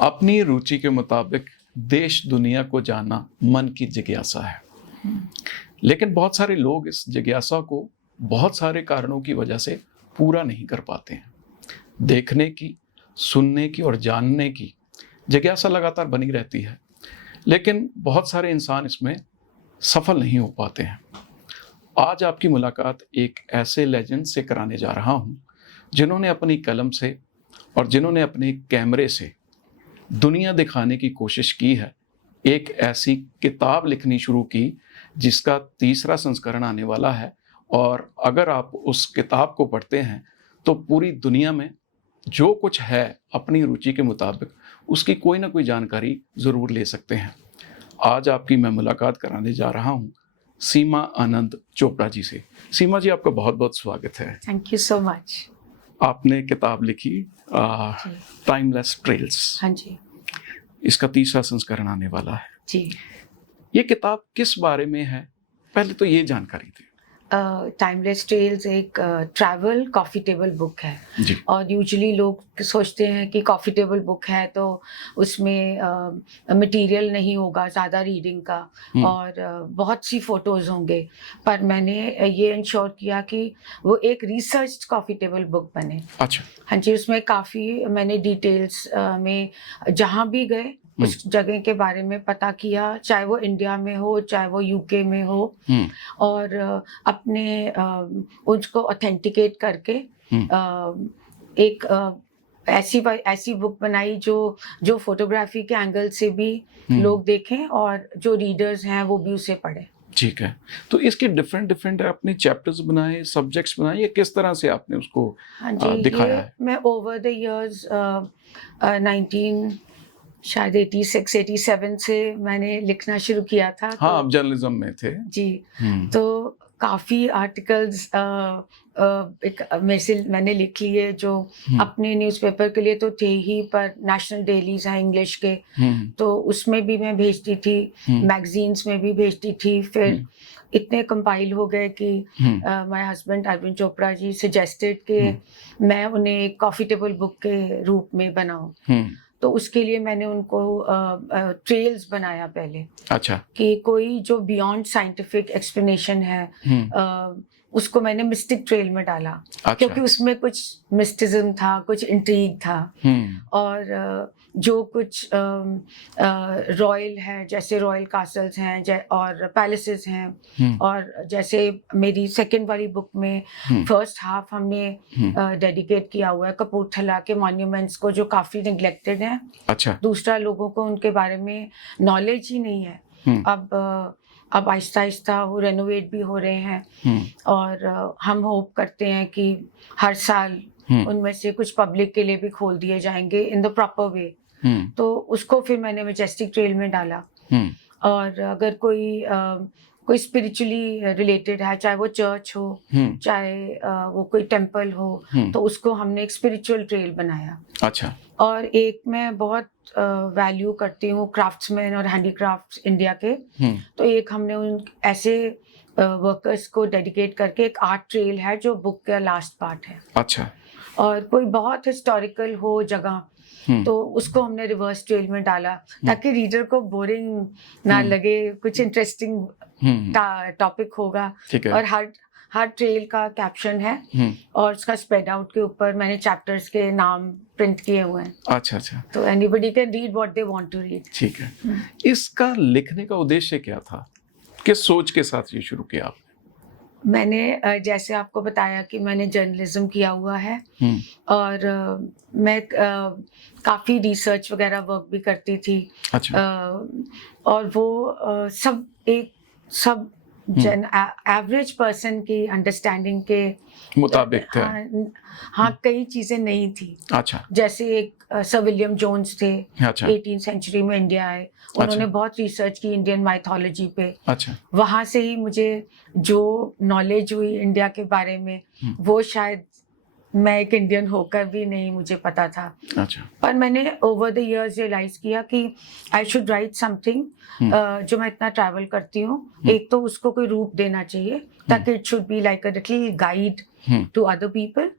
अपनी रुचि के मुताबिक देश दुनिया को जानना मन की जिज्ञासा है, लेकिन बहुत सारे लोग इस जिज्ञासा को बहुत सारे कारणों की वजह से पूरा नहीं कर पाते हैं। देखने की, सुनने की और जानने की जिज्ञासा लगातार बनी रहती है, लेकिन बहुत सारे इंसान इसमें सफल नहीं हो पाते हैं। आज आपकी मुलाकात एक ऐसे लेजेंड से कराने जा रहा हूँ जिन्होंने अपनी कलम से और जिन्होंने अपने कैमरे से दुनिया दिखाने की कोशिश की है। एक ऐसी किताब लिखनी शुरू की जिसका 3रा संस्करण आने वाला है, और अगर आप उस किताब को पढ़ते हैं तो पूरी दुनिया में जो कुछ है अपनी रुचि के मुताबिक उसकी कोई ना कोई जानकारी ज़रूर ले सकते हैं। आज आपकी मैं मुलाकात कराने जा रहा हूँ सीमा आनंद चोपड़ा जी से। सीमा जी, आपका बहुत बहुत स्वागत है। Thank you so much. आपने किताब लिखी टाइमलेस ट्रेल्स। हाँ जी। इसका 3रा संस्करण आने वाला है जी। ये किताब किस बारे में है, पहले तो ये जानकारी दें। टाइमलेस ट्रेल्स एक ट्रैवल कॉफ़ी टेबल बुक है जी। और यूजुअली लोग सोचते हैं कि कॉफ़ी टेबल बुक है तो उसमें मटेरियल नहीं होगा ज़्यादा रीडिंग का और बहुत सी फ़ोटोज़ होंगे, पर मैंने ये इंश्योर किया कि वो एक रिसर्च कॉफ़ी टेबल बुक बने। अच्छा। हाँ जी, उसमें काफ़ी मैंने डिटेल्स में जहाँ भी गए उस जगह के बारे में पता किया, चाहे वो इंडिया में हो चाहे वो यूके में हो, और अपने उसको ऑथेंटिकेट करके एक ऐसी बुक बनाई जो फोटोग्राफी के एंगल से भी लोग देखें और जो रीडर्स हैं वो भी उसे पढ़ें। ठीक है, तो इसके डिफरेंट आपने चैप्टर्स बनाए, सब्जेक्ट्स बनाए, या किस तरह से आपने उसको दिखाया है? मैं ओवर द इयर्स 86-87 से मैंने लिखना शुरू किया था। हाँ, आप जर्नलिज्म में थे। जी। तो काफ़ी आर्टिकल्स मैंने लिख लिए जो अपने न्यूज़पेपर के लिए तो थे ही, पर नेशनल डेलीज हैं इंग्लिश के, तो उसमें भी मैं भेजती थी, मैगजीन्स में भी भेजती थी। फिर इतने कंपाइल हो गए कि my husband Arvind Chopra ji suggested कि मैं उन्हें एक कॉफ़ी टेबल बुक के रूप में बनाऊं। तो उसके लिए मैंने उनको ट्रेल्स बनाया पहले। अच्छा। कि कोई जो बियॉन्ड साइंटिफिक एक्सप्लेनेशन है उसको मैंने मिस्टिक ट्रेल में डाला। अच्छा। क्योंकि उसमें कुछ मिस्टिज्म था, कुछ इंट्रीग था, और जो कुछ रॉयल है, जैसे रॉयल कासल्स हैं और पैलेसेस हैं, और जैसे मेरी सेकंड वाली बुक में फर्स्ट हाफ हमने डेडिकेट किया हुआ है कपूरथला के मॉन्यूमेंट्स को जो काफ़ी निगलेक्टेड हैं। अच्छा। दूसरा, लोगों को उनके बारे में नॉलेज ही नहीं है। अब आहिस्ता आहिस्ता वो रेनोवेट भी हो रहे हैं, और हम होप करते हैं कि हर साल उनमें से कुछ पब्लिक के लिए भी खोल दिए जाएंगे इन द प्रॉपर वे। तो उसको फिर मैंने मैजेस्टिक ट्रेल में डाला। और अगर कोई स्पिरिचुअली रिलेटेड है, चाहे वो चर्च हो चाहे वो कोई टेम्पल हो, तो उसको हमने एक स्पिरिचुअल ट्रेल बनाया। अच्छा। और एक मैं बहुत वैल्यू करती हूँ क्राफ्ट्समैन और हैंडीक्राफ्ट्स इंडिया के, तो एक हमने उन ऐसे वर्कर्स को डेडिकेट करके एक आर्ट ट्रेल है जो बुक का लास्ट पार्ट है। अच्छा। और कोई बहुत हिस्टोरिकल हो जगह तो उसको हमने रिवर्स ट्रेल में डाला ताकि रीडर को बोरिंग ना लगे, कुछ इंटरेस्टिंग टॉपिक होगा। और हर ट्रेल का कैप्शन है और उसका स्प्रेड आउट के ऊपर मैंने चैप्टर्स के नाम प्रिंट किए हुए हैं। अच्छा अच्छा। तो anybody can read what they want to read. ठीक है। इसका लिखने का उद्देश्य क्या था, किस सोच के साथ ये शुरू किया आपने? मैंने जैसे आपको बताया कि मैंने जर्नलिज्म किया हुआ है, और मैं काफ़ी रिसर्च वगैरह वर्क भी करती थी। अच्छा। और वो सब एवरेज पर्सन की अंडरस्टैंडिंग के मुताबिक थे। हाँ, कई चीज़ें नहीं थी। अच्छा। जैसे एक सर विलियम जोन्स थे। अच्छा। 18th सेंचुरी में इंडिया आए, उन्होंने बहुत रिसर्च की इंडियन माइथोलॉजी पे। अच्छा। वहाँ से ही मुझे जो नॉलेज हुई इंडिया के बारे में वो शायद मैं एक इंडियन होकर भी नहीं मुझे पता था। अच्छा। पर मैंने ओवर द इयर्स रियलाइज किया कि आई शुड राइट समथिंग। जो मैं इतना ट्रैवल करती हूँ, एक तो उसको कोई रूप देना चाहिए ताकि it should be like a little guide to other people,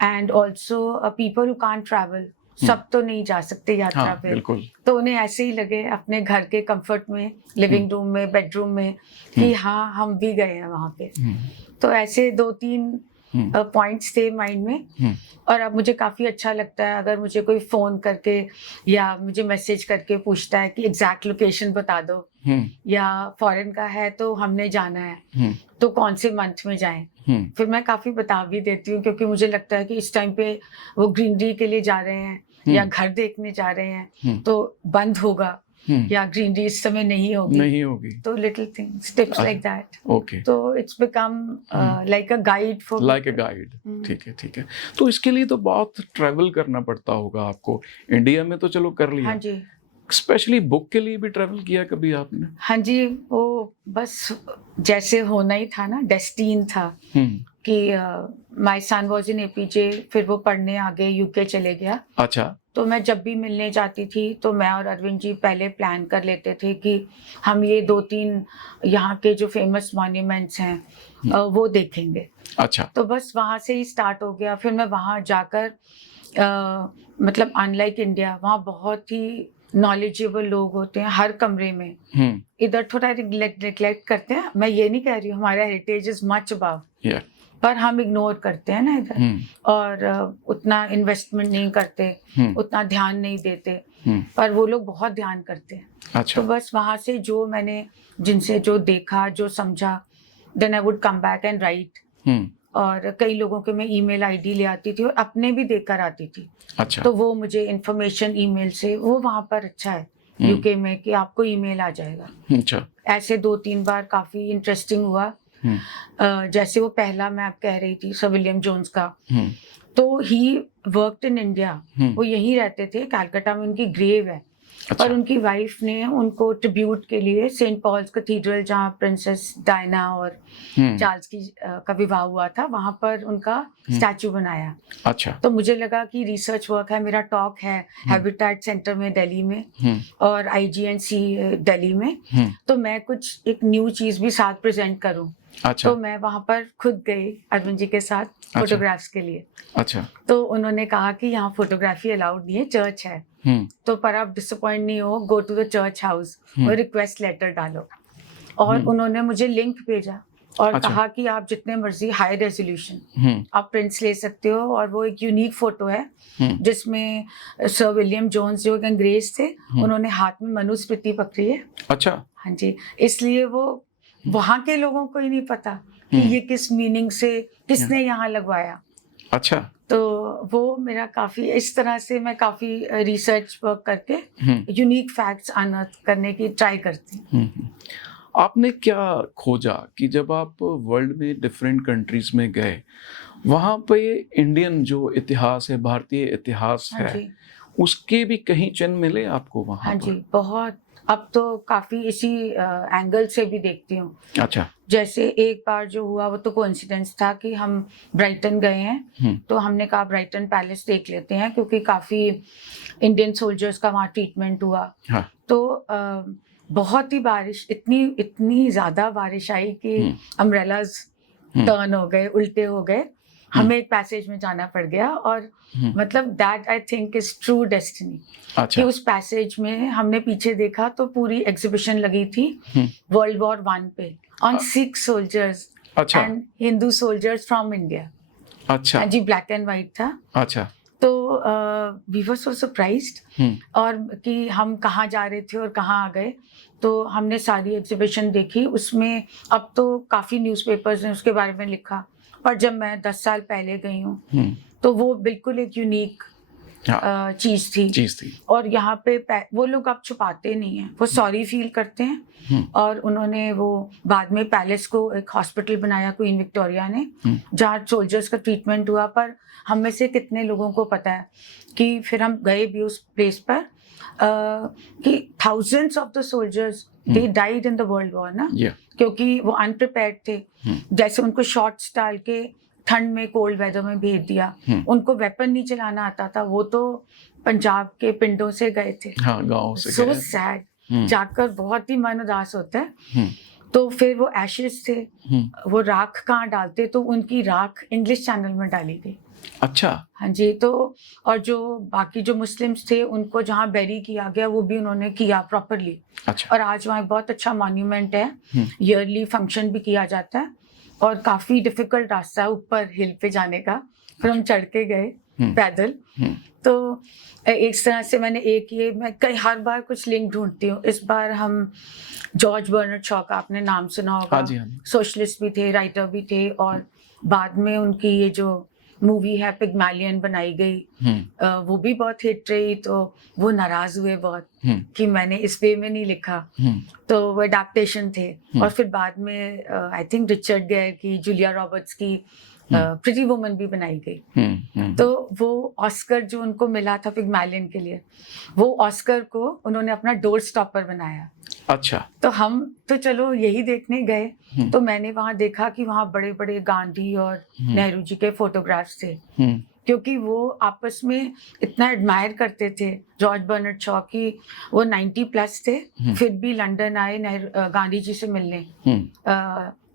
and also people who can't travel सब तो नहीं जा सकते यात्रा हाँ, पे, बिल्कुल। तो उन्हें ऐसे ही लगे अपने घर के कंफर्ट में, लिविंग रूम में, बेडरूम में, कि हाँ हम भी गए हैं वहाँ पे। तो ऐसे 2-3 पॉइंट्स थे माइंड में। और अब मुझे काफ़ी अच्छा लगता है अगर मुझे कोई फ़ोन करके या मुझे मैसेज करके पूछता है कि एग्जैक्ट लोकेशन बता दो, या फॉरेन का है तो हमने जाना है तो कौन से मंथ में जाएं, फिर मैं काफ़ी बता भी देती हूँ, क्योंकि मुझे लगता है कि इस टाइम पे वो ग्रीनरी के लिए जा रहे हैं या घर देखने जा रहे हैं तो बंद होगा या ग्रीनरी इस समय नहीं होगी, तो little things, tips like that. Okay, तो it's become like a guide for, like a guide. ठीक है, ठीक है। तो इसके लिए तो बहुत ट्रैवल करना पड़ता होगा आपको। इंडिया में तो चलो कर लिया। हाँ जी, स्पेशली बुक के लिए भी ट्रैवल किया कभी आपने? हाँ जी, वो बस जैसे होना ही था ना, डेस्टीन था कि my son was in APJ, फिर वो पढ़ने आगे यूके चले गया। अच्छा। तो मैं जब भी मिलने जाती थी तो मैं और अरविंद जी पहले प्लान कर लेते थे कि हम ये 2-3 यहाँ के जो फेमस मॉन्यूमेंट्स हैं वो देखेंगे। अच्छा। तो बस वहाँ से ही स्टार्ट हो गया। फिर मैं वहाँ जाकर मतलब अनलाइक इंडिया, वहाँ बहुत ही नॉलेजेबल लोग होते हैं हर कमरे में। इधर थोड़ा नेग्लेक्ट करते हैं, मैं ये नहीं कह रही हूँ, हमारा हेरिटेज इज मच अबव, पर हम इग्नोर करते हैं ना इधर, और उतना इन्वेस्टमेंट नहीं करते, उतना ध्यान नहीं देते, पर वो लोग बहुत ध्यान करते हैं। अच्छा। तो बस वहाँ से जो मैंने जिनसे जो देखा, जो समझा, then I would come back and write. और कई लोगों के मैं ईमेल आईडी ले आती थी और अपने भी देकर आती थी। अच्छा। तो वो मुझे इन्फॉर्मेशन ईमेल से, वो वहाँ पर अच्छा है यूके में कि आपको ईमेल आ जाएगा। अच्छा। ऐसे 2-3 बार काफी इंटरेस्टिंग हुआ। जैसे वो पहला मैं आप कह रही थी सर विलियम जोन्स का, तो ही वर्कड इन इंडिया, वो यहीं रहते थे, कलकत्ता में उनकी ग्रेव है। अच्छा। पर उनकी वाइफ ने उनको ट्रिब्यूट के लिए सेंट पॉल्स कैथीड्रल, जहाँ प्रिंसेस डायना और चार्ल्स की का विवाह हुआ था, वहां पर उनका स्टैचू बनाया। अच्छा। तो मुझे लगा कि रिसर्च वर्क है, मेरा टॉक है हैबिटेट सेंटर में दिल्ली में और IGNC दिल्ली में, तो मैं कुछ एक न्यू चीज भी साथ प्रेजेंट करूं। अच्छा। तो मैं वहां पर खुद गई अरविंद जी के साथ फोटोग्राफ्स के लिए। अच्छा। तो उन्होंने कहा कि यहाँ फोटोग्राफी अलाउड नहीं है, चर्च है, तो पर आप डिसअपॉइंट नहीं हो, go to the church house और रिक्वेस्ट लेटर डालो। और उन्होंने मुझे लिंक भेजा और कहा कि आप जितने मर्जी हाई रेजोल्यूशन आप प्रिंट्स ले सकते हो, और वो एक यूनिक फोटो है जिसमें सर विलियम जोन्स जो अंग्रेज थे, उन्होंने हाथ में मनुस्मृति पकड़ी है। अच्छा। हाँ जी, इसलिए वो वहाँ के लोगों को ही नहीं पता कि ये किस मीनिंग से किसने यहाँ लगवाया। अच्छा। तो वो मेरा काफी, इस तरह से मैं काफी रिसर्च वर्क करके यूनिक फैक्ट्स अनअर्थ करने की ट्राई करती हूँ। आपने क्या खोजा कि जब आप वर्ल्ड में डिफरेंट कंट्रीज में गए, वहाँ पे इंडियन जो इतिहास है, भारतीय इतिहास हाँ है, जी, उसके भी कहीं चिन्ह मिले आपको वहाँ हाँ पर? जी, बहुत। अब तो काफी इसी एंगल से भी देखती हूँ। अच्छा। जैसे एक बार जो हुआ वो तो कोइंसिडेंस था कि हम ब्राइटन गए हैं, तो हमने कहा ब्राइटन पैलेस देख लेते हैं, क्योंकि काफी इंडियन सोल्जर्स का वहाँ ट्रीटमेंट हुआ। हाँ। तो बहुत ही बारिश, इतनी ज्यादा बारिश आई कि अम्ब्रेलाज टर्न हो गए, उल्टे हो गए, हमें एक पैसेज में जाना पड़ गया। और मतलब that I think is true destiny. अच्छा। कि उस पैसेज में हमने पीछे देखा तो पूरी एग्जीबिशन लगी थी वर्ल्ड वॉर 1 पे, ऑन सिख सोल्जर्स अच्छा। And Hindu soldiers from India. अच्छा। हाँ जी, ब्लैक एंड व्हाइट था। अच्छा। तो वी वर सो सरप्राइज्ड, और कि हम कहाँ जा रहे थे और कहाँ आ गए। तो हमने सारी एग्जीबिशन देखी। उसमें अब तो काफी न्यूज़पेपर्स ने उसके बारे में लिखा, पर जब मैं 10 साल पहले गई हूँ तो वो बिल्कुल एक यूनिक चीज थी। और यहाँ पे वो लोग अब छुपाते नहीं हैं, वो सॉरी फील करते हैं। और उन्होंने वो बाद में पैलेस को एक हॉस्पिटल बनाया क्वीन विक्टोरिया ने, जहाँ सोल्जर्स का ट्रीटमेंट हुआ। पर हम में से कितने लोगों को पता है कि फिर हम गए भी उस प्लेस पर कि thousands of the soldiers they died in the world war ना, क्योंकि वो अनप्रिपेयर्ड थे। जैसे उनको शॉर्ट्स डाल के ठंड में, कोल्ड वेदर में भेज दिया, उनको वेपन नहीं चलाना आता था, वो तो पंजाब के पिंडों से गए थे। हाँ, गाँव से सो सैड, जाकर बहुत ही मन उदास होता है। तो फिर वो एशेस थे, वो राख कहाँ डालते, तो उनकी राख इंग्लिश चैनल में डाली गई। अच्छा। हाँ जी, तो और जो बाकी जो मुस्लिम्स थे उनको जहाँ बेरी किया गया वो भी उन्होंने किया प्रॉपरली। अच्छा। और आज वहाँ एक बहुत अच्छा मॉन्यूमेंट है, ईयरली फंक्शन भी किया जाता है और काफ़ी डिफिकल्ट रास्ता है ऊपर हिल पे जाने का, फिर हम चढ़ के गए पैदल। तो एक तरह से मैंने मैं कई हर बार कुछ लिंक ढूंढती हूँ। इस बार हम जॉर्ज बर्नार्ड शॉ का आपने नाम सुना होगा। हाँ जी, हाँ जी। सोशलिस्ट भी थे, राइटर भी थे, और बाद में उनकी ये जो मूवी है पिग्मैलियन बनाई गई, वो भी बहुत हिट रही, तो वो नाराज हुए बहुत कि मैंने इस वे में नहीं लिखा। तो वो अडेप्टेशन थे। और फिर बाद में आई थिंक रिचर्ड गेयर की, जूलिया रॉबर्ट्स की प्रिटी वुमन भी बनाई गई। तो वो ऑस्कर जो उनको मिला था पिग्मैलियन के लिए, वो ऑस्कर को उन्होंने अपना डोर स्टॉपर बनाया। अच्छा। तो हम तो चलो यही देखने गए, तो मैंने वहां देखा कि वहां बड़े बड़े गांधी और नेहरू जी के फोटोग्राफ्स थे, क्योंकि वो आपस में इतना एडमायर करते थे जॉर्ज बर्नार्ड शॉ की। वो 90+ थे, फिर भी लंदन आए गांधी जी से मिलने,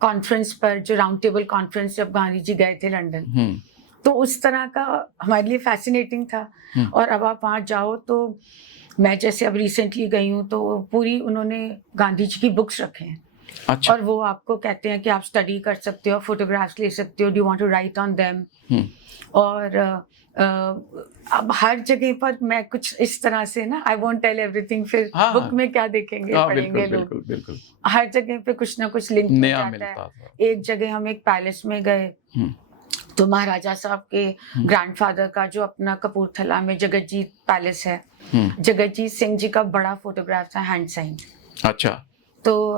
कॉन्फ्रेंस पर, जो राउंड टेबल कॉन्फ्रेंस जब गांधी जी गए थे लंदन। तो उस तरह का हमारे लिए फैसिनेटिंग था। और अब आप वहाँ जाओ तो मैं जैसे अब रिसेंटली गई हूँ, तो पूरी उन्होंने गांधी जी की बुक्स रखे हैं। अच्छा। और वो आपको कहते हैं कि आप स्टडी कर सकते हो, फोटोग्राफ्स ले सकते हो, do you want to write on them. और अब हर जगह पर मैं कुछ इस तरह से ना, आई वोंट टेल एवरीथिंग, फिर बुक में क्या देखेंगे, पढ़ेंगे लोग। बिल्कुल बिल्कुल। हर जगह पे कुछ ना कुछ लिंक नया जाता मिलता है। था। एक जगह हम एक पैलेस में गए, तो महाराजा साहब के ग्रैंडफादर का जो अपना कपूरथला में जगतजीत पैलेस है, जगतजीत सिंह जी का बड़ा फोटोग्राफ था, हैंड साइन। अच्छा। तो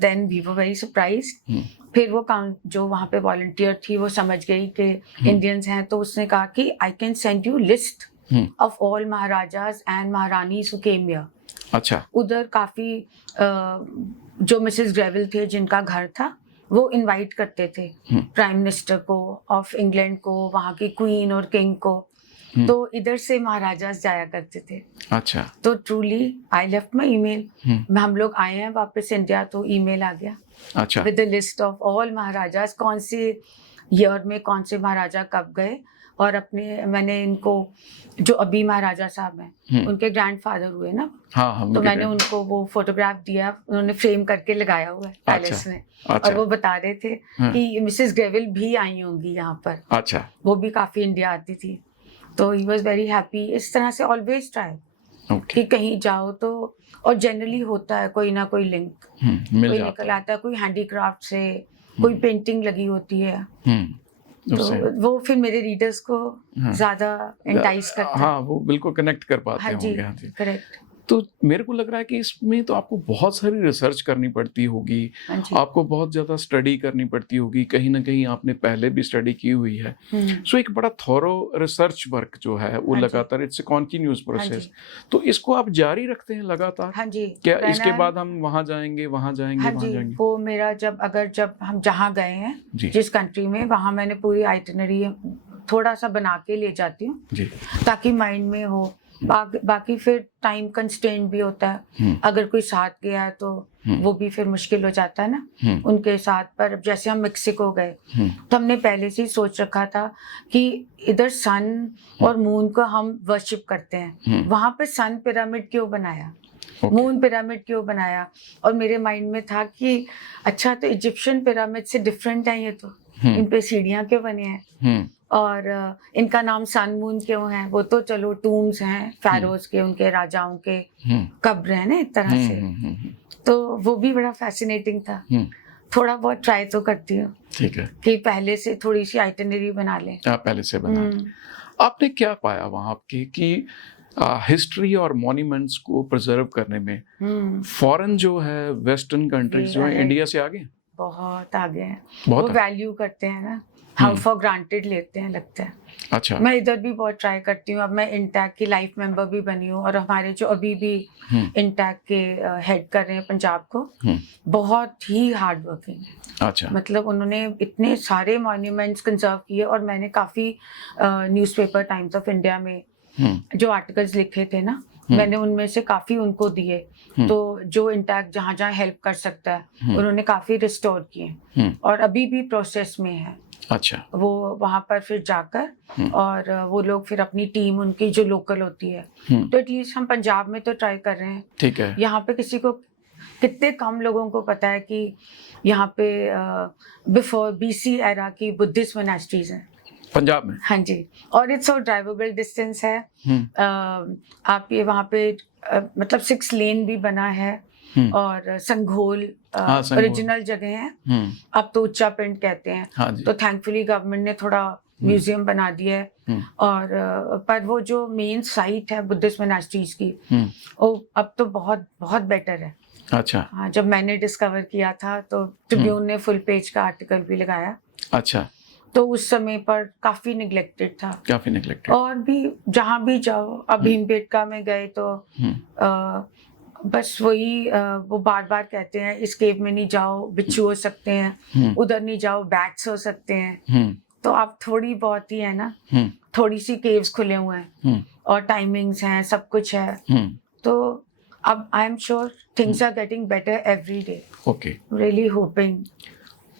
then we were very surprised. फिर वो जो वहाँ पे वॉलंटियर थी वो समझ गई कि इंडियंस हैं, तो उसने कहा कि I can send you list of all maharajas and maharanis who came here. अच्छा। उधर काफी जो मिसेस ग्रेविल थे जिनका घर था, वो इनवाइट करते थे प्राइम मिनिस्टर को ऑफ इंग्लैंड को, वहाँ की क्वीन और किंग को। तो इधर से महाराजास जाया करते थे। अच्छा। तो truly I left my email, हम लोग आए हैं वापस इंडिया, तो ईमेल आ गया अच्छा, with the list of all maharajas, कौन से ईयर में कौन से महाराजा कब गए। और मैंने इनको, जो अभी महाराजा साहब हैं, उनके ग्रैंडफादर हुए ना, हाँ, तो मैंने उनको वो फोटोग्राफ दिया, उन्होंने फ्रेम करके लगाया हुआ है पैलेस में। अच्छा। और वो बता रहे थे कि मिसेस ग्रेविल भी आई होंगी यहाँ पर। अच्छा। वो भी काफी इंडिया आती थी, तो ही वॉज वेरी हैप्पी। इस तरह से ऑलवेज ट्राई कि कहीं जाओ तो, और जनरली होता है कोई ना कोई लिंक, कोई निकल आता है, कोई हैंडीक्राफ्ट से, कोई पेंटिंग लगी होती है, तो वो फिर मेरे रीडर्स को ज्यादा एंटाइज करता है। हाँ, वो बिल्कुल कनेक्ट कर पाते होंगे। हाँ जी, करेक्ट। तो मेरे को लग रहा है कि इसमें तो आपको बहुत सारी रिसर्च करनी पड़ती होगी, आपको बहुत ज्यादा स्टडी करनी पड़ती होगी, कहीं ना कहीं आपने पहले भी स्टडी की हुई है। सो एक बड़ा थॉरो रिसर्च वर्क जो है वो लगातार, इट्स ए कॉन्टिन्यूअस प्रोसेस। तो इसको आप जारी रखते हैं लगातार? हाँ जी। क्या इसके बाद हम वहां जाएंगे, वहां जाएंगे, हाँ वहां जी, जाएंगे? वो मेरा जब हम जहाँ गए हैं, जिस कंट्री में, वहाँ मैंने पूरी आइटिनरी थोड़ा सा बना के ले जाती हूँ, ताकि माइंड में हो। बाकी फिर टाइम कंस्ट्रेंट भी होता है, अगर कोई साथ गया है तो वो भी फिर मुश्किल हो जाता है ना उनके साथ। पर जैसे हम मेक्सिको गए, तो हमने पहले से ही सोच रखा था कि इधर सन और मून को हम वर्शिप करते हैं, वहां पे सन पिरामिड क्यों बनाया, मून पिरामिड क्यों बनाया। और मेरे माइंड में था कि अच्छा, तो इजिप्शियन पिरामिड से डिफरेंट है ये, तो इन पे सीढ़ियां क्यों बनी हैं, और इनका नाम सन मून क्यों है। वो तो चलो टूम्स हैं फैरोज के, उनके राजाओं के कब्र हैं ना एक तरह से। तो वो भी बड़ा फैसिनेटिंग था। थोड़ा बहुत ट्राई तो करती हूँ, ठीक है, कि पहले से थोड़ी सी आइटिनरी बना लें। पहले से बना। आपने क्या पाया वहां के कि हिस्ट्री और मॉन्यूमेंट्स को प्रिजर्व करने में फॉरेन जो है, वेस्टर्न कंट्रीज जो है, इंडिया से आगे? बहुत आगे हैं। वो वैल्यू करते हैं ना, हम फॉर ग्रांटेड लेते हैं, लगता है। अच्छा। मैं इधर भी बहुत ट्राई करती हूँ। अब मैं इंटैक की लाइफ मेंबर भी बनी हूँ, और हमारे जो अभी भी इंटैक के हेड कर रहे हैं पंजाब को, बहुत ही हार्ड वर्किंग है। अच्छा। मतलब उन्होंने इतने सारे मॉन्यूमेंट्स कंजर्व किए, और मैंने काफ़ी न्यूज़पेपर टाइम्स ऑफ इंडिया में जो आर्टिकल्स लिखे थे ना, मैंने उनमें से काफ़ी उनको दिए। तो जो इंटैक जहाँ जहाँ हेल्प कर सकता है, उन्होंने काफ़ी रिस्टोर किए, और अभी भी प्रोसेस में है। अच्छा। वो वहाँ पर फिर जाकर और वो लोग फिर अपनी टीम उनकी जो लोकल होती है, तो एटलीस्ट हम पंजाब में तो ट्राई कर रहे हैं। ठीक है। यहाँ पे किसी को, कितने कम लोगों को पता है कि यहाँ पे बिफोर BC एरा की बुद्धिस्ट मोनास्ट्रीज हैं पंजाब में। हाँ जी, और इट्स सो ड्राइवेबल डिस्टेंस है। आप ये वहाँ पे मतलब 6 लेन भी बना है और संघोल ओरिजिनल जगह है। अब तो उच्चा पिंड कहते हैं। हाँ जी। तो थैंकफुली गवर्नमेंट ने थोड़ा म्यूजियम बना दिया है और पर वो जो मेन साइट है बुद्धिस्ट मोनास्ट्रीज की, वो अब तो बहुत बहुत बेटर है। अच्छा। हाँ, जब मैंने डिस्कवर किया था तो ट्रिब्यून ने फुल पेज का आर्टिकल भी लगाया। अच्छा। तो उस समय पर काफी निग्लेक्टेड था। काफी निग्लेक्टेड। और भी जहाँ भी जाओ, अब भीमबेटका में गए तो बस वही वो बार बार कहते हैं इस केव में नहीं जाओ, बिच्छू हो सकते हैं, उधर नहीं जाओ, बैट्स हो सकते हैं। तो अब थोड़ी बहुत ही है ना, थोड़ी सी केव्स खुले हुए हैं और टाइमिंग्स हैं, सब कुछ है। तो अब I am sure things are getting better every day. Okay, really hoping.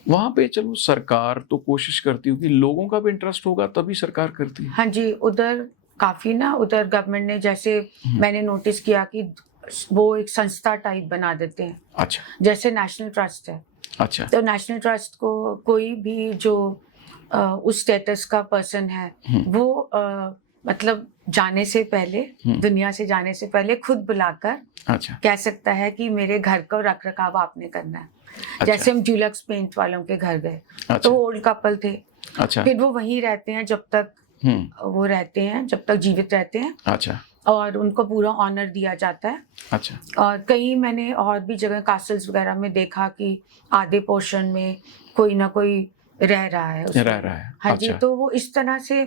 वहाँ पे चलो सरकार तो कोशिश करती होगी, लोगों का भी इंटरेस्ट होगा तभी सरकार करती है। हाँ जी, उधर काफी ना, उधर गवर्नमेंट ने जैसे मैंने नोटिस किया कि वो एक संस्था टाइप बना देते हैं। अच्छा। जैसे नेशनल ट्रस्ट है। अच्छा। तो नेशनल ट्रस्ट को कोई भी जो उस स्टेटस का पर्सन है वो मतलब जाने से पहले, दुनिया से जाने से पहले खुद बुलाकर अच्छा कह सकता है कि मेरे घर को रख रखाव आपने करना है। अच्छा। जैसे हम जुलक्स पेंट वालों के घर गए। अच्छा। तो वो ओल्ड कपल थे। अच्छा। फिर वो वहीं रहते हैं जब तक वो रहते हैं, जब तक जीवित रहते हैं। अच्छा। और उनको पूरा ऑनर दिया जाता है। अच्छा। और कई मैंने और भी जगह कासल्स वगैरह में देखा कि आधे पोर्शन में कोई ना कोई रह रहा है उसमें। रह रहा है। हाँ अच्छा। जी, तो वो इस तरह से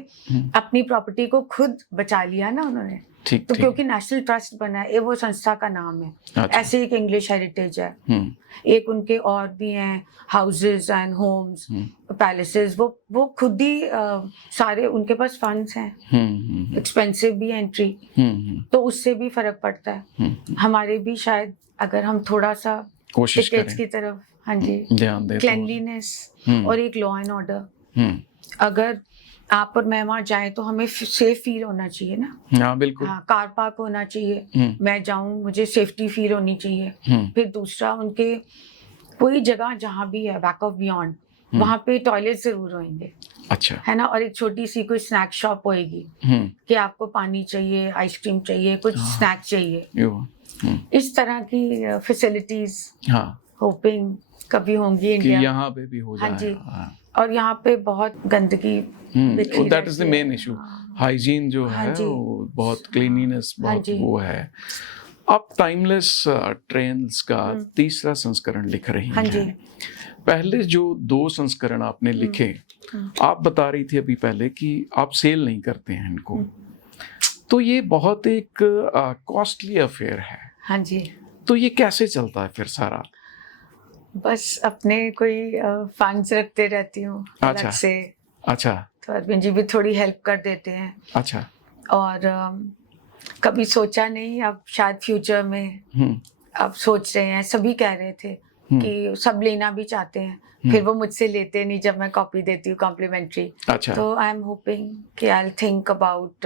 अपनी प्रॉपर्टी को खुद बचा लिया ना उन्होंने। ठीक। तो क्योंकि नेशनल ट्रस्ट बना है, ये वो संस्था का नाम है। अच्छा। ऐसे एक इंग्लिश हेरिटेज है। एक उनके और भी हैं हाउसेस एंड होम्स, पैलेसेस, वो खुद ही सारे उनके पास फंड्स हैं। एक्सपेंसिव भी एंट्री, तो उससे भी फर्क पड़ता है। हमारे भी शायद अगर हम थोड़ा सा कोशिश टिकट्स करें, की तरफ हाँ जी ध्यान दें, क्लेanलीनेस और एक लॉ एंड ऑर्डर। अगर आप और मैं वहाँ जाए तो हमें सेफ फील होना चाहिए ना। हाँ बिल्कुल। हाँ, कार पार्क होना चाहिए, मैं जाऊं मुझे सेफ्टी फील होनी चाहिए। फिर दूसरा, उनके कोई जगह जहाँ भी है बैक ऑफ बियॉन्ड, वहाँ पे टॉयलेट जरूर होंगे। अच्छा। है ना, और एक छोटी सी कोई स्नैक शॉप होएगी कि आपको पानी चाहिए, आइसक्रीम चाहिए, कुछ स्नैक चाहिए। इस तरह की फैसिलिटीज हाँ होपिंग कभी होंगी कि इंडिया। यहाँ पे भी हो जाए। हाँ जी। और यहाँ पे बहुत गंदगी, that is the main issue. Hygiene जो हाँ है जी। वो बहुत, क्लीनिनेस बहुत जी। वो है। आप टाइमलेस ट्रेंड्स का तीसरा संस्करण लिख रही हाँ जी। हैं। पहले जो 2 संस्करण आपने लिखे, आप बता रही थी अभी पहले कि आप सेल नहीं करते हैं इनको, तो ये बहुत एक कॉस्टली अफेयर है। हाँ जी। तो ये कैसे चलता है फिर सारा? बस अपने कोई फंड्स रखते रहती हूँ अलग अच्छा। से। अच्छा। तो अरविंद जी भी थोड़ी हेल्प कर देते हैं। अच्छा। और कभी सोचा नहीं, अब शायद फ्यूचर में अब सोच रहे हैं। सभी कह रहे थे कि सब लेना भी चाहते हैं, फिर वो मुझसे लेते नहीं जब मैं कॉपी देती हूँ कॉम्प्लीमेंट्री। अच्छा। तो आई एम होपिंग कि I will think about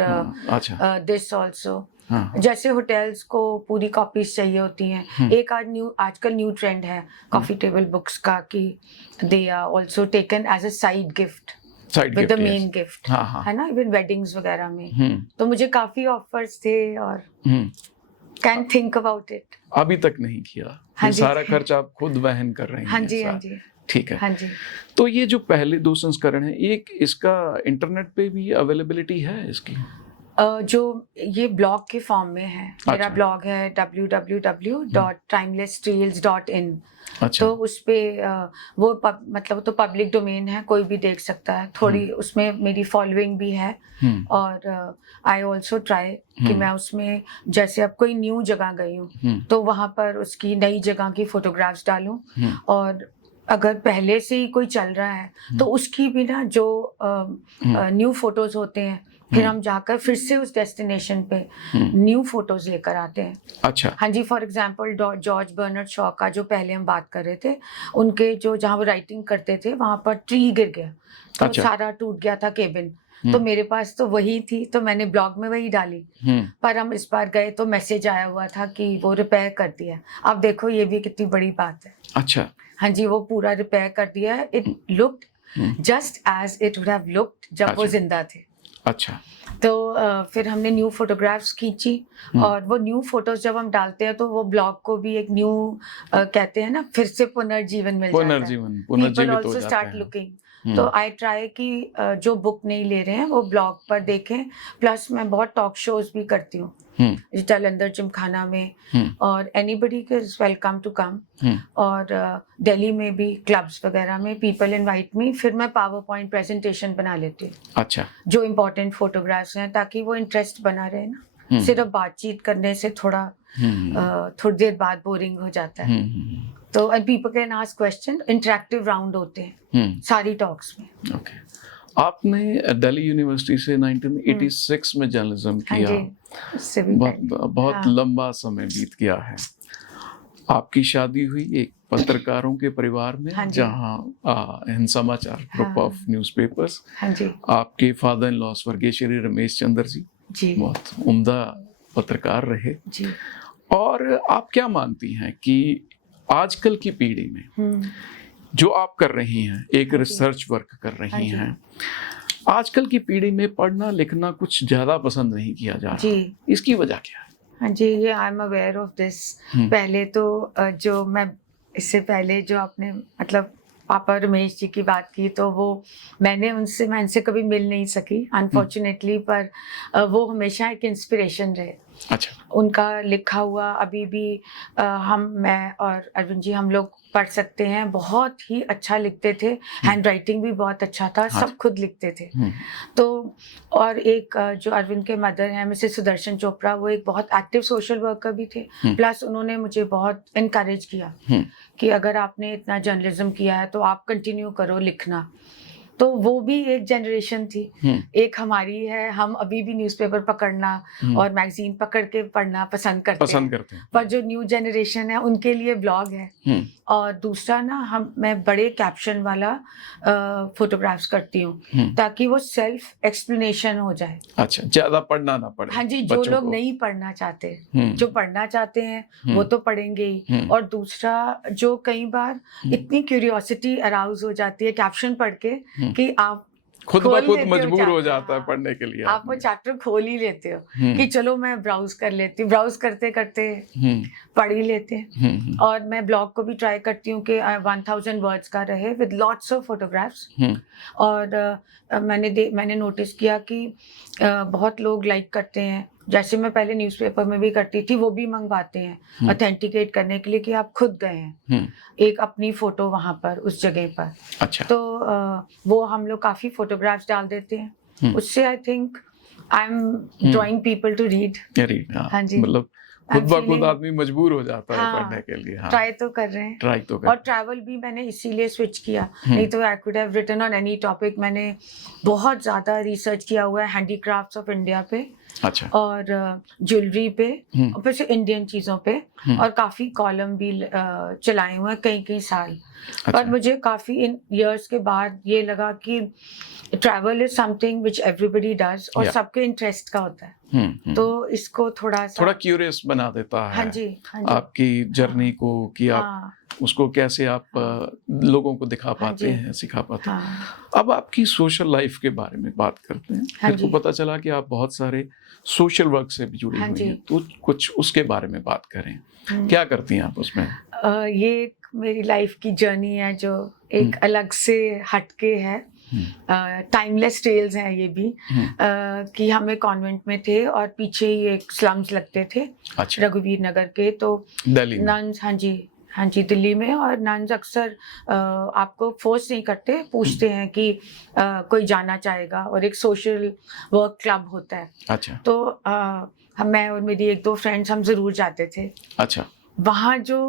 this also. जैसे होटल्स को पूरी कॉपीज चाहिए होती हैं। एक आजकल न्यू ट्रेंड है कॉफी टेबल बुक्स का कि they are also taken as a side gift with the main gift, है ना, इवन वेडिंग्स वगैरह में। तो मुझे काफी ऑफर्स थे और कैन थिंक अबाउट इट। अभी तक नहीं किया। हाँ जी। सारा खर्च आप खुद वहन कर रहे हैं। हाँ जी। हाँ जी। ठीक है। हाँ जी। तो ये जो पहले 2 संस्करण हैं, एक इसका इंटरनेट पे भी अवेलेबिलिटी है इसकी? जो ये ब्लॉग के फॉर्म में है। मेरा अच्छा। ब्लॉग है www.timelesstrails.in। अच्छा। तो उस पे वो मतलब तो पब्लिक डोमेन है, कोई भी देख सकता है। थोड़ी उसमें मेरी फॉलोइंग भी है। और आई ऑल्सो ट्राई कि मैं उसमें, जैसे अब कोई न्यू जगह गई हूँ तो वहाँ पर उसकी नई जगह की फोटोग्राफ्स डालूं। और अगर पहले से ही कोई चल रहा है तो उसकी भी ना जो न्यू फोटोज होते हैं फिर हम जाकर फिर से उस डेस्टिनेशन पे न्यू फोटोज लेकर आते हैं। अच्छा। हाँ जी, for example George Bernard Shaw का जो पहले हम बात कर रहे थे, उनके जो जहाँ वो राइटिंग करते थे वहां पर ट्री गिर गया, तो अच्छा। सारा टूट गया था केबिन। तो मेरे पास तो वही थी, तो मैंने ब्लॉग में वही डाली। पर हम इस बार गए तो मैसेज आया हुआ था कि वो रिपेयर कर दिया। अब देखो ये भी कितनी बड़ी बात है। अच्छा। हाँ जी, वो पूरा रिपेयर कर दिया है। It looked just as it would have looked जब वो जिंदा थे। अच्छा। तो फिर हमने न्यू फोटोग्राफ्स खींची, और वो न्यू फोटोज जब हम डालते हैं तो वो ब्लॉग को भी एक न्यू कहते हैं ना, फिर से पुनर्जीवन मिल जाता है। People also start looking. तो आई ट्राई कि जो बुक नहीं ले रहे हैं वो ब्लॉग पर देखें। प्लस मैं बहुत टॉक शोज भी करती हूँ जालंधर जिमखाना में, और anybody is welcome to come. और दिल्ली में भी क्लब्स वगैरह में पीपल इनवाइट मी, फिर मैं पावर पॉइंट प्रेजेंटेशन बना लेती हूँ। अच्छा। जो इम्पोर्टेंट फोटोग्राफ्स हैं, ताकि वो इंटरेस्ट बना रहे ना। सिर्फ बातचीत करने से थोड़ा थोड़ी देर बाद बोरिंग हो जाता है। तो and people can ask question, interactive round होते हैं सारी टॉक्स में। ओके। आपने दिल्ली यूनिवर्सिटी से 1986 में जर्नलिज्म किया। बहुत लंबा समय बीत गया है। आपकी शादी हुई एक पत्रकारों के परिवार में, जहां हिंद समाचार ग्रुप ऑफ न्यूज़पेपर्स। आपके फादर इन लॉ स्वर्गीय श्री रमेश चंद्र जी बहुत उम्दा पत्रकार रहे जी। और आप क्या मानती हैं कि आजकल की पीढ़ी में जो आप कर रही हैं, एक रिसर्च वर्क कर रही हैं, आजकल की पीढ़ी में पढ़ना लिखना कुछ ज्यादा पसंद नहीं किया जा रहा, इसकी वजह क्या है? हाँ जी, ये I am aware of this. पहले तो जो मैं इससे पहले जो आपने मतलब पापा रमेश जी की बात की, तो वो मैं इनसे कभी मिल नहीं सकी अनफॉर्चुनेटली, पर वो हमेशा एक इंस्पिरेशन रहे। अच्छा। उनका लिखा हुआ अभी भी मैं और अरविंद जी हम लोग पढ़ सकते हैं। बहुत ही अच्छा लिखते थे, हैंड राइटिंग भी बहुत अच्छा था, सब खुद लिखते थे। तो और एक जो अरविंद के मदर हैं मिसेस सुदर्शन चोपड़ा, वो एक बहुत एक्टिव सोशल वर्कर भी थे। प्लस उन्होंने मुझे बहुत इनकरेज किया कि अगर आपने इतना जर्नलिज्म किया है तो आप कंटिन्यू करो लिखना। तो वो भी एक जनरेशन थी। एक हमारी है, हम अभी भी न्यूज़पेपर पकड़ना और मैगजीन पकड़ के पढ़ना पसंद करते हैं। पर जो न्यू जनरेशन है उनके लिए ब्लॉग है। और दूसरा ना, मैं बड़े कैप्शन वाला फोटोग्राफ्स करती हूँ, ताकि वो सेल्फ एक्सप्लेनेशन हो जाए। अच्छा, ज्यादा पढ़ना ना पड़े। हाँ जी, जो लोग नहीं पढ़ना चाहते, जो पढ़ना चाहते हैं वो तो पढ़ेंगे ही। और दूसरा, जो कई बार इतनी क्यूरियोसिटी अराउज हो जाती है कैप्शन पढ़ के कि आप खुद ब खुद मजबूर हो जाता है पढ़ने के लिए। आप वो चैप्टर खोल ही लेते हो कि चलो मैं ब्राउज कर लेती हूँ, ब्राउज करते करते पढ़ ही लेते हैं। और मैं ब्लॉग को भी ट्राई करती हूँ कि 1000 वर्ड्स का रहे विद लॉट्स ऑफ फोटोग्राफ्स। और मैंने नोटिस किया कि बहुत लोग लाइक करते हैं। जैसे मैं पहले न्यूज़पेपर में भी करती थी, वो भी मंगवाते हैं ऑथेंटिकेट करने के लिए कि आप खुद गए हैं, एक अपनी फोटो वहां पर उस जगह पर। अच्छा। तो वो हम लोग काफी फोटोग्राफ्स डाल देते हैं। उससे I think I am drawing people to read. हाँ जी, मतलब खुद ब खुद आदमी मजबूर हो जाता है पढ़ने के लिए। ट्राई तो कर रहे हैं। और ट्रैवल भी मैंने इसीलिए स्विच किया, नहीं तो I could have written on any topic. मैंने बहुत ज्यादा रिसर्च किया हुआ है हैंडीक्राफ्ट्स ऑफ इंडिया पे। अच्छा। और ज्वेलरी पे, और फिर से इंडियन चीजों पे, और काफी कॉलम भी चलाए हुए हैं कई साल। अच्छा। पर मुझे काफी इन इयर्स के बाद ये लगा कि travel is something which everybody does, और सबके इंटरेस्ट का होता है। तो इसको थोड़ा क्यूरियस बना देता है। हाँ जी, हाँ जी। आपकी जर्नी को कि आप उसको कैसे आप लोगों को दिखा पाते हैं, सिखा पाते हैं। अब आपकी सोशल लाइफ के बारे में बात करते हैं। मेरे को पता चला कि आप बहुत सारे सोशल वर्क से भी जुड़ी हुई हैं, तो कुछ उसके बारे में बात करें। क्या करती हैं आप उसमें? ये मेरी लाइफ की जर्नी है जो एक अलग से हटके है। टाइमलेस टेल्स हैं ये भी। कि हम एक कॉन्वेंट में थे और पीछे ही एक स्लम्स लगते थे। अच्छा। रघुवीर नगर के, तो नन्स, हाँ जी दिल्ली में। और नन्स अक्सर आपको फोर्स नहीं करते, पूछते हैं कि कोई जाना चाहेगा, और एक सोशल वर्क क्लब होता है। अच्छा। तो मैं और मेरी एक दो फ्रेंड्स हम जरूर जाते थे। अच्छा। वहाँ जो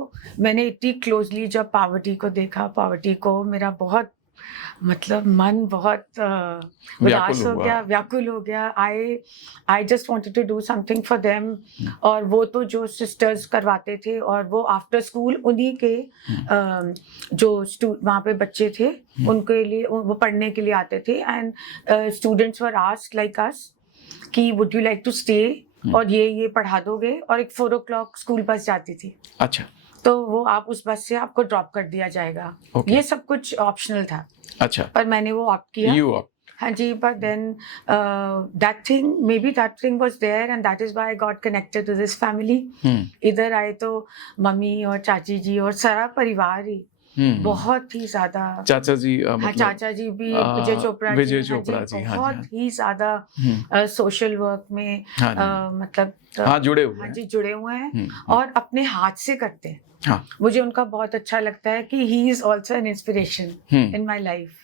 मैंने इतनी क्लोजली जब पावर्टी को देखा, पावर्टी को मेरा बहुत मतलब मन बहुत उदास हो गया, व्याकुल हो गया। I just wanted to do something for them. और वो तो जो सिस्टर्स करवाते थे, और वो आफ्टर स्कूल उन्हीं के जो वहाँ पे बच्चे थे उनके लिए, वो पढ़ने के लिए आते थे। And students were asked like us कि would you like to stay, और ये पढ़ा दोगे। और एक 4 o'clock स्कूल बस जाती थी। अच्छा। तो वो आप उस बस से आपको ड्रॉप कर दिया जाएगा। Okay. ये सब कुछ ऑप्शनल था। अच्छा। पर मैंने वो ऑप्ट किया। You opt. हाँ जी, but then that thing was there, and that is why I got connected to this family. इधर आए तो मम्मी और चाची जी और सारा परिवार ही बहुत ही ज्यादा। चाचा जी हाँ, चाचा जी भी विजय चोपड़ा जी बहुत ही ज्यादा सोशल वर्क में मतलब जुड़े हुए हाँ जी जुड़े हुए हैं, और अपने हाथ से करते हैं। हाँ। मुझे उनका बहुत अच्छा लगता है कि he is also an inspiration in my life,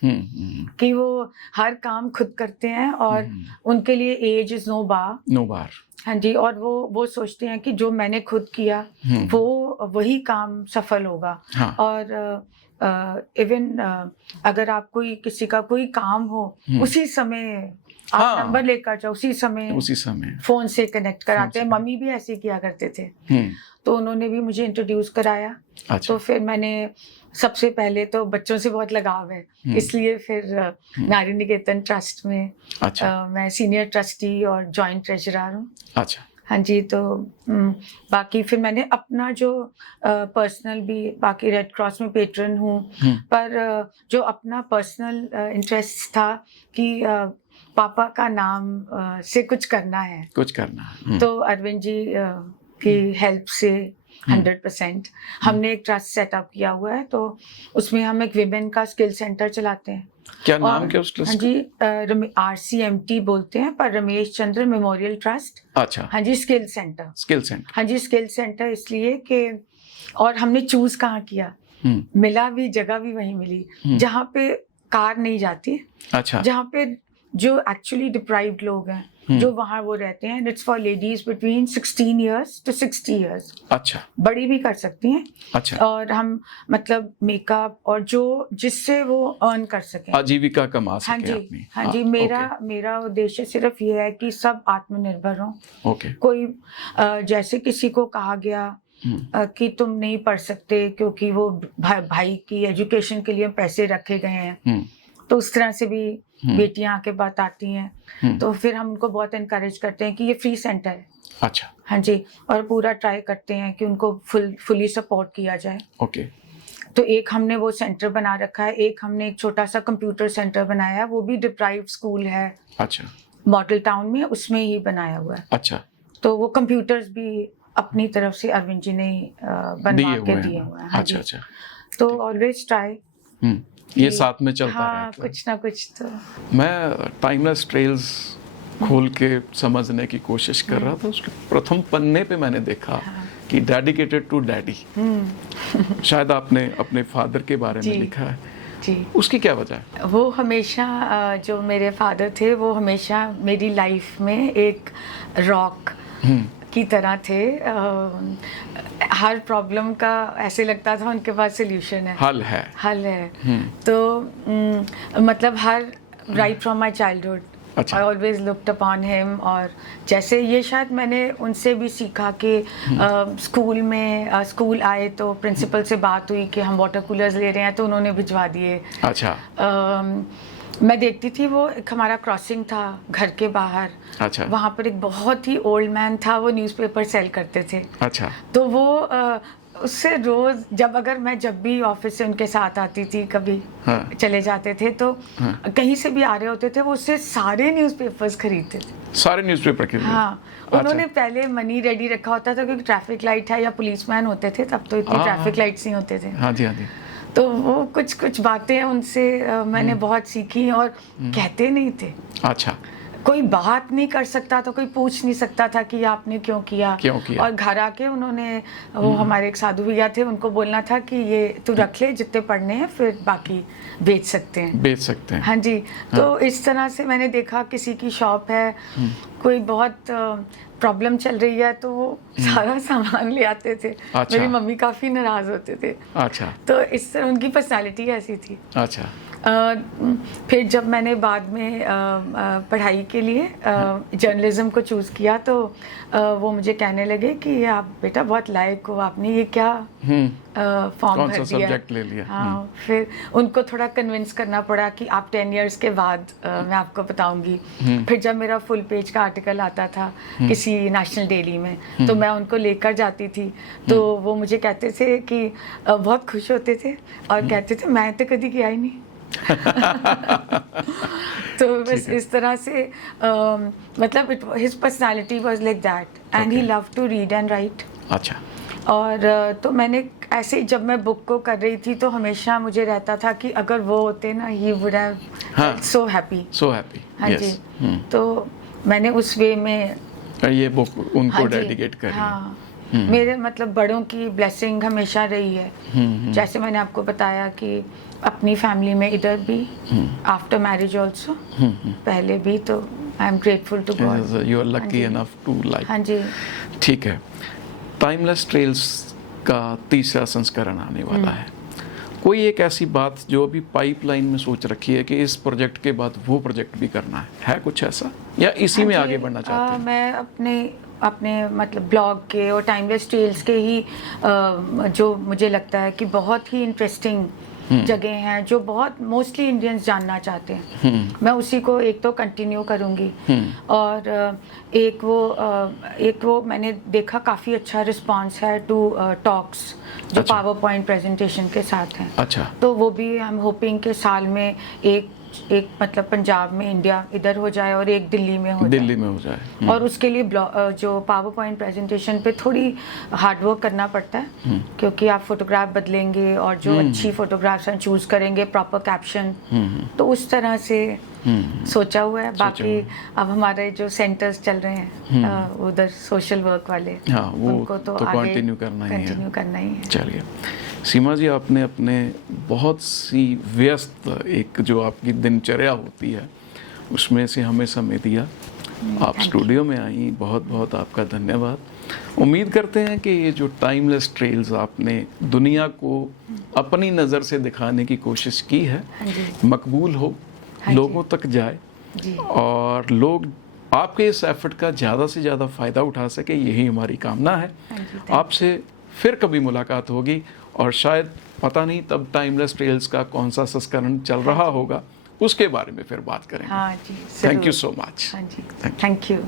कि वो हर काम खुद करते हैं, और उनके लिए एज इज नो बार। हाँ जी, और वो सोचते हैं कि जो मैंने खुद किया वो वही काम सफल होगा। हाँ। और इवन अगर आप किसी का कोई काम हो, उसी समय आप नंबर लेकर जाओ, उसी समय फोन से कनेक्ट कराते हैं। मम्मी भी ऐसे किया करते थे, तो उन्होंने भी मुझे इंट्रोड्यूस कराया। अच्छा। तो फिर मैंने सबसे पहले तो बच्चों से बहुत लगाव है, इसलिए फिर नारी निकेतन ट्रस्ट में मैं सीनियर ट्रस्टी और जॉइंट ट्रेजरर हूँ। अच्छा। हाँ जी, तो बाकी फिर मैंने अपना जो पर्सनल भी, बाकी रेड क्रॉस में पेट्रन हूँ, पर जो अपना पर्सनल इंटरेस्ट था कि पापा का नाम से कुछ करना है। तो अरविंद जी की हेल्प से 100% हमने एक ट्रस्ट सेटअप किया हुआ है। तो उसमें हम एक विमेन का स्किल सेंटर चलाते हैं। क्या नाम क्या उस ट्रस्ट? हाँ जी, RCMT बोलते हैं, पर रमेश चंद्र मेमोरियल ट्रस्ट। अच्छा। हाँ जी, स्किल सेंटर। हाँ जी, स्किल सेंटर इसलिए कि, और हमने चूज कहाँ किया, मिला भी, जगह भी वहीं मिली जहाँ पे कार नहीं जाती। अच्छा। जहाँ पे जो एक्चुअली डिप्राइव्ड लोग हैं, जो वहाँ वो रहते हैं। It's for ladies between 16 years to 60 years। अच्छा। बड़ी भी कर सकती हैं। अच्छा। और हम मतलब मेकअप और जो जिससे वो अर्न कर सकें, आजीविका कमा सकें। हाँ जी अपनी। हाँ जी, मेरा उद्देश्य सिर्फ ये है कि सब आत्मनिर्भर हों। ओके। कोई जैसे किसी को कहा गया कि तुम नहीं पढ़ सकते क्योंकि वो भाई की एजुकेशन के लिए पैसे रखे गए हैं, तो उस तरह से भी बेटियां आके बात आती हैं। तो फिर हम उनको बहुत एनकरेज करते हैं कि ये फ्री सेंटर है। अच्छा। हाँ जी, और पूरा ट्राई करते हैं कि उनको फुली सपोर्ट किया जाए। ओके। तो एक हमने वो सेंटर बना रखा है, एक हमने एक छोटा सा कंप्यूटर सेंटर बनाया है, वो भी डिप्राइव्ड स्कूल है। अच्छा। मॉडल टाउन में, उसमें ही बनाया हुआ है। अच्छा। तो वो कंप्यूटर्स भी अपनी तरफ से अरविंद जी ने बनवा के दिए हुए हैं। अच्छा अच्छा। तो ऑलवेज ट्राई, ये साथ में चलता रहता है। कुछ ना कुछ। तो मैं टाइमलेस ट्रेल्स खोल के समझने की कोशिश कर रहा था। उसके प्रथम पन्ने पे मैंने देखा कि डेडिकेटेड टू डैडी। शायद आपने अपने फादर के बारे में लिखा है जी। उसकी क्या वजह है? वो हमेशा जो मेरे फादर थे, वो हमेशा मेरी लाइफ में एक रॉक की तरह थे। हर प्रॉब्लम का ऐसे लगता था उनके पास सोल्यूशन है, हल है। तो मतलब हर right from my childhood I always looked upon him. और जैसे ये शायद मैंने उनसे भी सीखा कि स्कूल आए तो प्रिंसिपल से बात हुई कि हम वाटर कूलर्स ले रहे हैं, तो उन्होंने भिजवा दिए। अच्छा। मैं देखती थी, वो एक हमारा क्रॉसिंग था घर के बाहर। अच्छा। वहाँ पर एक बहुत ही ओल्ड मैन था, वो न्यूज़पेपर सेल करते थे। अच्छा। तो वो उससे रोज जब भी ऑफिस से उनके साथ आती थी, कभी चले जाते थे, तो कहीं से भी आ रहे होते थे, वो उससे सारे न्यूज़पेपर्स खरीदते थे। सारे न्यूज़पेपर खरीदते? हाँ। उन्होंने पहले मनी रेडी रखा होता था, क्योंकि ट्रैफिक लाइट है या पुलिसमैन होते थे तब, तो इतनी ट्रैफिक लाइट्स नहीं होते थे। हाँ जी, हाँ जी। तो वो कुछ बातें उनसे मैंने बहुत सीखी, और कहते नहीं थे। अच्छा। कोई बात नहीं कर सकता था, कोई पूछ नहीं सकता था कि आपने क्यों किया। और घर आके उन्होंने, वो हमारे एक साधु भैया थे, उनको बोलना था कि ये तू रख ले, जितने पढ़ने हैं, फिर बाकी बेच सकते हैं। हाँ जी। तो इस तरह से मैंने देखा, किसी की शॉप है, कोई बहुत प्रॉब्लम चल रही है, तो वो सारा सामान ले आते थे। अच्छा। मेरी मम्मी काफी नाराज होते थे। अच्छा। तो इस तरह उनकी पर्सनालिटी ऐसी थी। अच्छा। फिर जब मैंने बाद में पढ़ाई के लिए जर्नलिज्म को चूज़ किया तो वो मुझे कहने लगे कि आप बेटा बहुत लायक हो, आपने ये क्या फॉर्म कौन भर सा दिया। सब्जेक्ट ले लिया? हाँ, फिर उनको थोड़ा कन्विंस करना पड़ा कि आप 10 इयर्स के बाद मैं आपको बताऊंगी। फिर जब मेरा फुल पेज का आर्टिकल आता था किसी नेशनल डेली में तो मैं उनको लेकर जाती थी, तो वो मुझे कहते थे कि बहुत खुश होते थे और कहते थे मैं तो कभी किया ही नहीं। तो बस इस तरह से मतलब his personality was like that and he love to read and write. अच्छा। और तो मैंने ऐसे ही जब मैं बुक को कर रही थी तो हमेशा मुझे रहता था कि अगर वो होते ना he would have so happy. हाँ जी। तो मैंने उस वे में ये बुक उनको हाँ जी, डेडिकेट करी। हाँ, मेरे मतलब बड़ों की ब्लेसिंग हमेशा रही है। जैसे मैंने आपको बताया कि अपनी फैमिली में इधर भी आफ्टर मैरिज ऑल्सो, पहले भी, तो I am grateful to God. You are lucky enough to like. हाँ जी। ठीक है, टाइमलेस ट्रेल्स का तीसरा संस्करण आने वाला है। कोई एक ऐसी बात जो अभी पाइपलाइन में सोच रखी है कि इस प्रोजेक्ट के बाद वो प्रोजेक्ट भी करना है कुछ ऐसा, या इसी में आगे बढ़ना चाहते हैं? मैं अपने मतलब ब्लॉग के और टाइमलेस ट्रेल्स के ही जो मुझे लगता है कि बहुत ही इंटरेस्टिंग जगह हैं जो बहुत मोस्टली इंडियंस जानना चाहते हैं, मैं उसी को एक तो कंटिन्यू करूँगी। और एक वो मैंने देखा काफ़ी अच्छा रिस्पांस है टू टॉक्स जो अच्छा। पावर पॉइंट प्रेजेंटेशन के साथ हैं। अच्छा। तो वो भी आई एम होपिंग के साल में एक मतलब पंजाब में इंडिया इधर हो जाए और एक दिल्ली में हो जाए। और उसके लिए जो पावर पॉइंट प्रेजेंटेशन पे थोड़ी हार्ड वर्क करना पड़ता है, क्योंकि आप फोटोग्राफ बदलेंगे और जो अच्छी फोटोग्राफ्स हैं चूज करेंगे, प्रॉपर कैप्शन, तो उस तरह से सोचा हुआ है। बाकी अब हमारे जो सेंटर्स चल रहे हैं उधर सोशल वर्क वाले, हाँ, वो उनको तो आगे कंटिन्यू करना ही है। चलिए सीमा जी, आपने अपने बहुत सी व्यस्त एक जो आपकी दिनचर्या होती है उसमें से हमें समय दिया, आप स्टूडियो में आई, बहुत बहुत आपका धन्यवाद। उम्मीद करते हैं कि ये जो टाइमलेस ट्रेल्स आपने दुनिया को अपनी नज़र से दिखाने की कोशिश की है मकबूल हो, लोगों तक जाए और लोग आपके इस एफर्ट का ज़्यादा से ज़्यादा फ़ायदा उठा सके, यही हमारी कामना है। आपसे फिर कभी मुलाकात होगी और शायद पता नहीं तब टाइमलेस ट्रेल्स का कौन सा संस्करण चल रहा होगा, उसके बारे में फिर बात करेंगे। हाँ जी, थैंक यू सो मच। हाँ जी, थैंक यू।